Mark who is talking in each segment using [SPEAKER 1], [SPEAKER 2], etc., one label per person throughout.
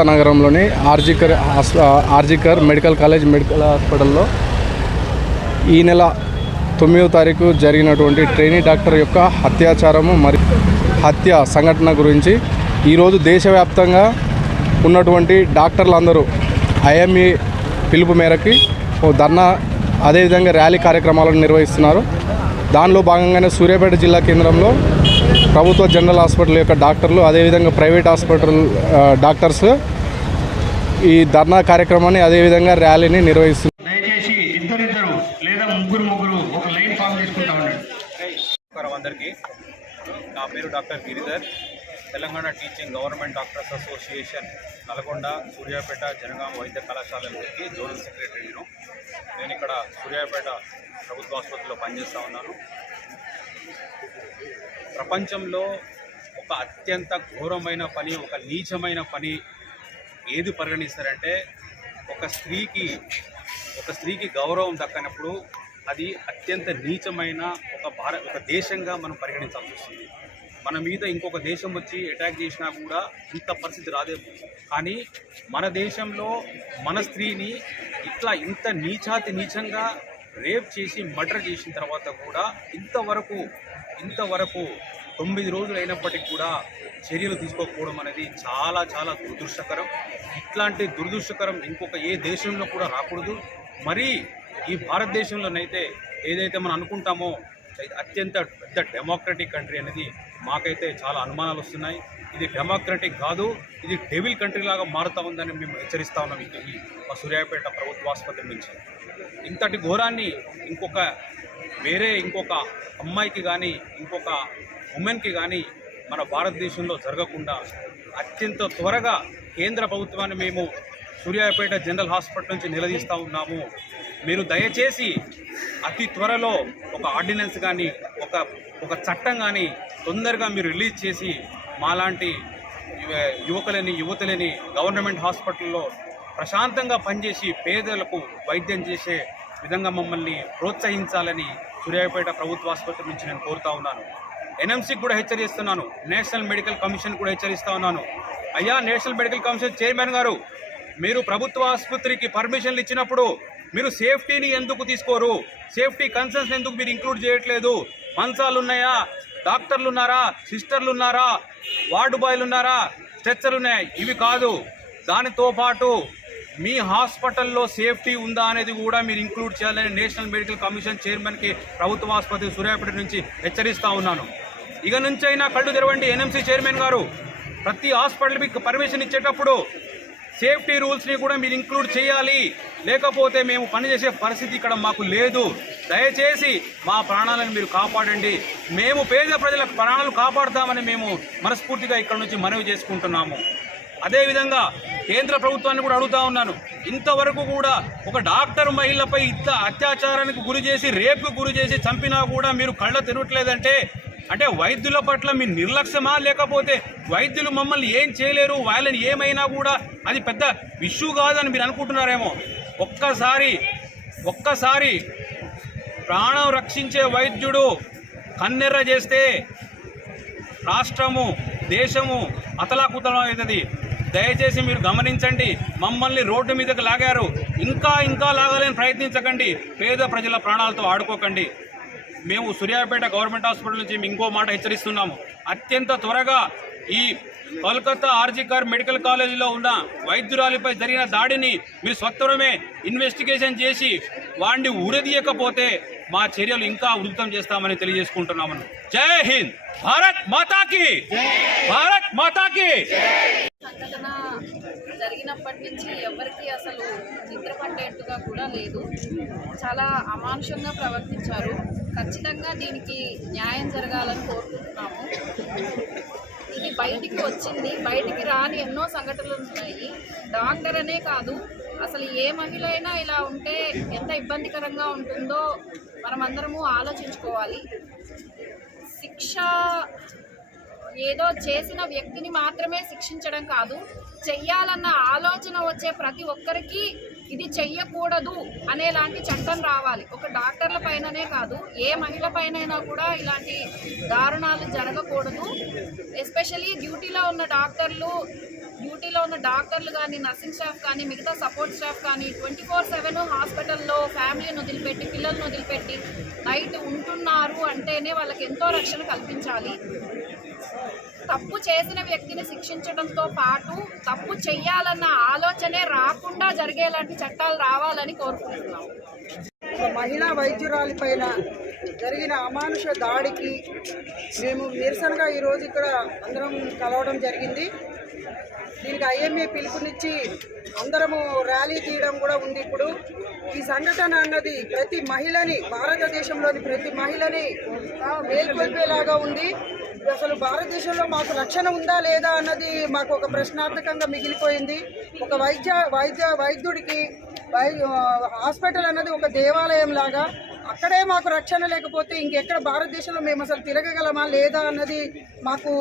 [SPEAKER 1] నగరంలోని RG Kar RG Kar medical college medical హాస్పిటల్లో ఈ నెల తొమ్మిదో తారీఖు జరిగినటువంటి ట్రైనీ డాక్టర్ యొక్క అత్యాచారము మరి హత్య సంఘటన గురించి ఈరోజు దేశవ్యాప్తంగా ఉన్నటువంటి డాక్టర్లందరూ ఐఎంఈ పిలుపు మేరకి ఓ ధర్నా అదేవిధంగా ర్యాలీ కార్యక్రమాలను నిర్వహిస్తున్నారు. దానిలో భాగంగానే సూర్యాపేట జిల్లా కేంద్రంలో ప్రభుత్వ జనరల్ హాస్పిటల్ యొక్క డాక్టర్లు అదేవిధంగా ప్రైవేట్ హాస్పిటల్ డాక్టర్స్ ఈ ధర్నా కార్యక్రమాన్ని అదేవిధంగా ర్యాలీని నిర్వహిస్తున్నారు
[SPEAKER 2] దయచేసి ఇద్దరిద్దరు లేదా ముగ్గురు ముగ్గురు ఒక లైన్ ఫామ్ చేసుకుంటా ఉండండి.
[SPEAKER 3] నమస్కారం అందరికీ నా పేరు doctor Giridhar. Telangana teaching government doctors association Nalgonda Suryapet Jangaon వైద్య కళాశాలకి జోనల్ సెక్రటరీ నేను నేను ఇక్కడ సూర్యాపేట ప్రభుత్వ ఆసుపత్రిలో పనిచేస్తూ ఉన్నాను. ప్రపంచంలో ఒక అత్యంత ఘోరమైన పని ఒక నీచమైన పని ఏది పరిగణిస్తారంటే ఒక స్త్రీకి ఒక స్త్రీకి గౌరవం దక్కనప్పుడు అది అత్యంత నీచమైన ఒక భార ఒక దేశంగా మనం పరిగణించాల్సి వస్తుంది. మన మీద ఇంకొక దేశం వచ్చి అటాక్ చేసినా కూడా ఇంత పరిస్థితి రాదేమో కానీ మన దేశంలో మన స్త్రీని ఇట్లా ఇంత నీచాతి నీచంగా రేప్ చేసి మర్డర్ చేసిన తర్వాత కూడా ఇంతవరకు ఇంతవరకు తొమ్మిది రోజులు అయినప్పటికీ కూడా చర్యలు తీసుకోకపోవడం అనేది చాలా చాలా దురదృష్టకరం. ఇట్లాంటి దురదృష్టకరం ఇంకొక ఏ దేశంలో కూడా రాకూడదు. మరి ఈ భారతదేశంలోనైతే ఏదైతే మనం అనుకుంటామో అత్యంత పెద్ద డెమోక్రటిక్ కంట్రీ అనేది మాకైతే చాలా అనుమానాలు వస్తున్నాయి. ఇది డెమోక్రటిక్ కాదు ఇది డెవిల్ కంట్రీ లాగా మారుతా ఉందని మేము హెచ్చరిస్తా ఉన్నాం ఇంక ఈ మా సూర్యాపేట ప్రభుత్వ ఆసుపత్రి నుంచి. ఇంతటి ఘోరాన్ని ఇంకొక వేరే ఇంకొక అమ్మాయికి కానీ ఇంకొక ఉమెన్కి కానీ మన భారతదేశంలో జరగకుండా అత్యంత త్వరగా కేంద్ర ప్రభుత్వాన్ని మేము సూర్యాపేట జనరల్ హాస్పిటల్ నుంచి నిలదీస్తూ ఉన్నాము. మీరు దయచేసి అతి త్వరలో ఒక ఆర్డినెన్స్ కానీ ఒక ఒక చట్టం కానీ తొందరగా మీరు రిలీజ్ చేసి మాలాంటి యువకులని యువతులని గవర్నమెంట్ హాస్పిటల్లో ప్రశాంతంగా పనిచేసి పేదలకు వైద్యం చేసే విధంగా మమ్మల్ని ప్రోత్సహించాలని సూర్యాపేట ప్రభుత్వ ఆసుపత్రి నుంచి నేను కోరుతా ఉన్నాను. ఎన్ఎంసీకి కూడా హెచ్చరిస్తున్నాను. నేషనల్ మెడికల్ కమిషన్ కూడా హెచ్చరిస్తా ఉన్నాను. అయ్యా నేషనల్ మెడికల్ కమిషన్ చైర్మన్ గారు మీరు ప్రభుత్వ ఆసుపత్రికి పర్మిషన్లు ఇచ్చినప్పుడు మీరు సేఫ్టీని ఎందుకు తీసుకోరు? సేఫ్టీ కన్సర్న్స్ ఎందుకు మీరు ఇంక్లూడ్ చేయట్లేదు? మంచాలు ఉన్నాయా? డాక్టర్లు ఉన్నారా? సిస్టర్లు ఉన్నారా? వార్డు బాయ్లు ఉన్నారా? స్ట్రెచ్చర్లు ఉన్నాయి? ఇవి కాదు. దానితో పాటు మీ హాస్పిటల్లో సేఫ్టీ ఉందా అనేది కూడా మీరు ఇంక్లూడ్ చేయాలని నేషనల్ మెడికల్ కమిషన్ చైర్మన్కి ప్రభుత్వ ఆసుపత్రి సూర్యాపేట నుంచి హెచ్చరిస్తా ఉన్నాను. ఇక నుంచి అయినా కళ్ళు తెరవండి ఎన్ఎంసీ చైర్మన్ గారు. ప్రతి హాస్పిటల్కి పర్మిషన్ ఇచ్చేటప్పుడు సేఫ్టీ రూల్స్ని కూడా మీరు ఇంక్లూడ్ చేయాలి. లేకపోతే మేము పనిచేసే పరిస్థితి ఇక్కడ మాకు లేదు. దయచేసి మా ప్రాణాలను మీరు కాపాడండి. మేము పేద ప్రజల ప్రాణాలు కాపాడుతామని మేము మనస్ఫూర్తిగా ఇక్కడ నుంచి మనవి చేసుకుంటున్నాము. అదేవిధంగా కేంద్ర ప్రభుత్వాన్ని కూడా అడుగుతా ఉన్నాను. ఇంతవరకు కూడా ఒక డాక్టర్ మహిళపై ఇంత అత్యాచారానికి గురి చేసి రేపుకు గురి చేసి చంపినా కూడా మీరు కళ్ళ తినట్లేదంటే అంటే వైద్యుల పట్ల మీ నిర్లక్ష్యమా? లేకపోతే వైద్యులు మమ్మల్ని ఏం చేయలేరు? వాళ్ళని ఏమైనా కూడా అది పెద్ద ఇష్యూ కాదని మీరు అనుకుంటున్నారేమో. ఒక్కసారి ఒక్కసారి ప్రాణం రక్షించే వైద్యుడు కన్నెర్ర చేస్తే రాష్ట్రము దేశము అతలాకుతలం అవుతుంది. దయచేసి మీరు గమనించండి మమ్మల్ని రోడ్డు మీదకి లాగారు. ఇంకా ఇంకా లాగాలని ప్రయత్నించకండి. పేద ప్రజల ప్రాణాలతో ఆడుకోకండి. మేము సూర్యాపేట గవర్నమెంట్ హాస్పిటల్ నుంచి మేము ఇంకో మాట హెచ్చరిస్తున్నాము. అత్యంత త్వరగా ఈ కోల్కతా ఆర్జీకర్ మెడికల్ కాలేజీలో ఉన్న వైద్యురాలిపై జరిగిన దాడిని మీరు స్వత్వరమే ఇన్వెస్టిగేషన్ చేసి వాడిని ఉరదీయకపోతే మా చర్యలు ఇంకా ఉధృతం చేస్తామని తెలియజేసుకుంటున్నామని జై హింద్. భారత్ మాతాకి. భారత్ మాతాకి.
[SPEAKER 4] సంఘటన జరిగినప్పటి నుంచి ఎవరికి అసలు నిద్ర కూడా లేదు. చాలా అమానుషంగా ప్రవర్తించారు. ఖచ్చితంగా దీనికి న్యాయం జరగాలని కోరుకుంటున్నాము. ఇది బయటికి వచ్చింది. బయటికి రాని ఎన్నో సంఘటనలు ఉన్నాయి. డాక్టర్ అనే కాదు. అసలు ఏ మహిళ అయినా ఇలా ఉంటే ఎంత ఇబ్బందికరంగా ఉంటుందో మనమందరము ఆలోచించుకోవాలి. శిక్ష ఏదో చేసిన వ్యక్తిని మాత్రమే శిక్షించడం కాదు చెయ్యాలన్న ఆలోచన వచ్చే ప్రతి ఒక్కరికి ఇది చెయ్యకూడదు అనేలాంటి చట్టం రావాలి. ఒక డాక్టర్ల పైననే కాదు ఏ మహిళ పైనైనా కూడా ఇలాంటి దారుణాలు జరగకూడదు. ఎస్పెషలీ డ్యూటీలో ఉన్న డాక్టర్లు డ్యూటీలో ఉన్న డాక్టర్లు కానీ నర్సింగ్ స్టాఫ్ కానీ మిగతా సపోర్ట్ స్టాఫ్ కానీ ట్వంటీ ఫోర్ సెవెన్ హాస్పిటల్లో ఫ్యామిలీని వదిలిపెట్టి పిల్లల్ని వదిలిపెట్టి నైట్ ఉంటున్నారు అంటేనే వాళ్ళకి ఎంతో రక్షణ కల్పించాలి. తప్పు చేసిన వ్యక్తిని శిక్షించడంతో పాటు తప్పు చెయ్యాలన్న ఆలోచనే రాకుండా జరిగేలాంటి చట్టాలు రావాలని కోరుకుంటున్నాం.
[SPEAKER 5] మహిళా వైద్యురాలి పైన జరిగిన అమానుష దాడికి మేము నిరసనగా ఈరోజు ఇక్కడ అందరం కలవడం జరిగింది. దీనికి ఐఎంఏ పిలుపునిచ్చి అందరము ర్యాలీ తీయడం కూడా ఉంది ఇప్పుడు. ఈ సంఘటన అన్నది ప్రతి మహిళని భారతదేశంలోని ప్రతి మహిళని మేల్కొల్పేలాగా ఉంది. అసలు భారతదేశంలో మాకు రక్షణ ఉందా లేదా అన్నది మాకు ఒక ప్రశ్నార్థకంగా మిగిలిపోయింది. ఒక వైద్య వైద్య వైద్యుడికి వై హాస్పిటల్ అన్నది ఒక దేవాలయం లాగా అక్కడే మాకు రక్షణ లేకపోతే ఇంకెక్కడ భారతదేశంలో మేము అసలు తిరగగలమా లేదా అన్నది మాకు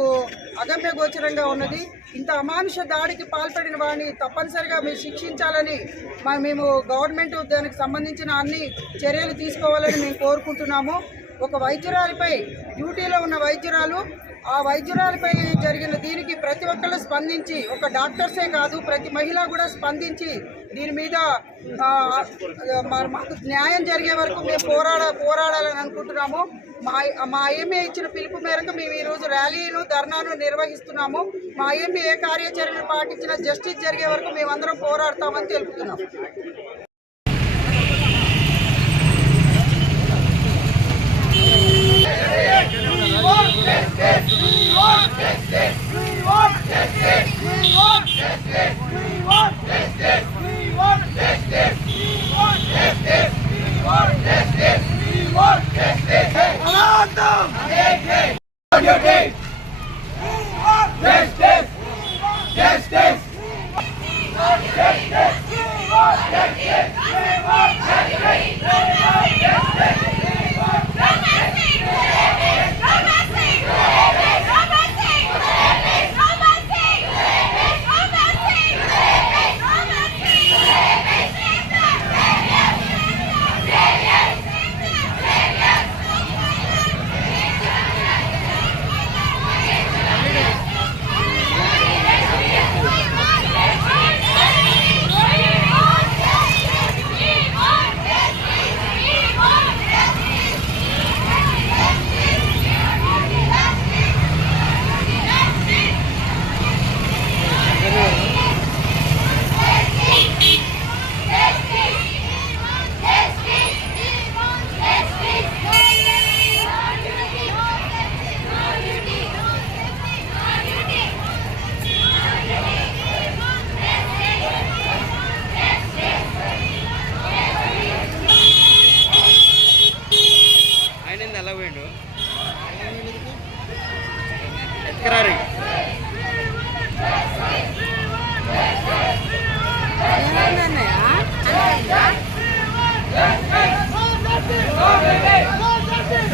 [SPEAKER 5] అగమ్య గోచరంగా ఉన్నది. ఇంత అమానుష దాడికి పాల్పడిన వాడిని తప్పనిసరిగా మీరు శిక్షించాలని మా మేము గవర్నమెంట్ దానికి సంబంధించిన అన్ని చర్యలు తీసుకోవాలని మేము కోరుకుంటున్నాము. ఒక వైద్యురాలిపై డ్యూటీలో ఉన్న వైద్యురాలు ఆ వైద్యురాలపై జరిగిన దీనికి ప్రతి ఒక్కళ్ళు స్పందించి ఒక డాక్టర్సే కాదు ప్రతి మహిళ కూడా స్పందించి దీని మీద మాకు న్యాయం జరిగే వరకు మేము పోరాడ పోరాడాలని అనుకుంటున్నాము. మా మా ఐఎంఏ ఇచ్చిన పిలుపు మేరకు మేము ఈరోజు ర్యాలీను ధర్నాను నిర్వహిస్తున్నాము. మా ఐఎంఏ ఏ కార్యాచరణ పాటించినా జస్టిస్ జరిగే వరకు మేమందరం పోరాడతామని తెలుపుతున్నాం.
[SPEAKER 6] Justice!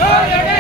[SPEAKER 5] ಜಯ